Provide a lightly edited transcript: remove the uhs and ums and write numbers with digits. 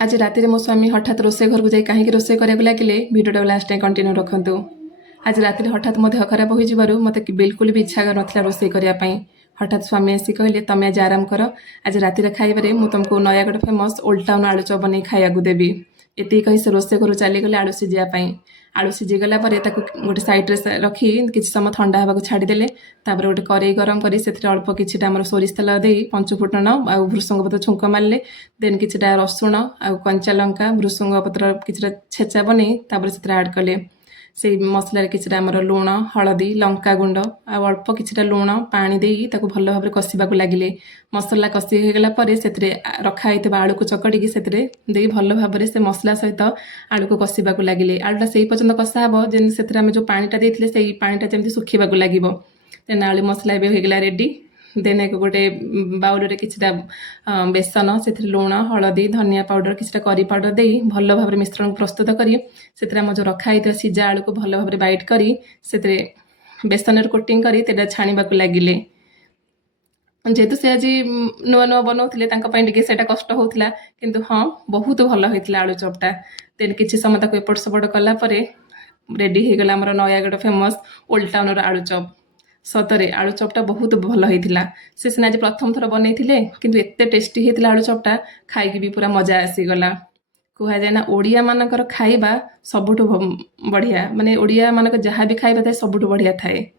आज राति मो स्वामी हठात रोसे घर को जाई कहीं रोसे कराया लगे भिडियो लास्ट टाइम कंटिन्यू रखु। आज राति हठात मो देह खराब हो मत बिल्कुल भी इच्छा ना रोसे करने। हठात स्वामी आसी कहले तुम्हें आज आराम कर, आज राति खाइबारे मु तुमको नयागढ़ फेमस ओल्ड टाउन आलू चप बन खाया देवी। ये कही से रोसे घर चलीगले आलू सीझापी। आलू सीझीगला गोटे सैड्रे रखी कि समय ठंडा हाँक छाड़देले। गोटे कड़े गरम कर अल्प कि सोरिष तेल दे पंचफुटन आ भृसंग पत्र छुंक मारे। देन कि रसुण आ कंचा लंका भृसंग पत्र कि छेचा बन आड कले। से मसलार कि लुण हलदी लंका गुंड आ अल्प कि लुण पानी दे भल भाव कषा लगिले। मसला कषिगला से रखाई आलू को चकड़ी से भल भाव से मसला सहित आलू को कषा लगिले। आलूटा से पर्यंत कषा हम जेम जो पानीटा देते से पानीटा जमी सुखा लगे। देन आलू मसला होगा रेडी। देन एक गोटे बाउल कि बेसन से लुण हलदी धनिया पाउडर कि करी पाउडर दे भल भाव मिश्रण प्रस्तुत करी जो रखाई सीझा आलू को भल भाव बाइट करी से बेसन कोटिंग कर छाणा लगिले। जेहेतु से आज नुआ नुआ बनाऊे से कष्ट होता किंतु हाँ बहुत भल होता आलू चपटा। देन किसी समय एपट सेपट कलापर रेडी हो गला नयागढ़ फेमस ओल्ड टाउन आलू चप। सतरे आलू चपटा बहुत भल होता। से सीना आज प्रथम थर बनई किंतु एत टेस्टी होता आलू चपटा खाई भी पूरा मजा आसीगला। कहुए ना ओडिया मानकर खाइबा सबुठ बढ़िया, माने ओडिया मानक जहाँ भी खाइबा थाए सबुठ बढ़िया थाए।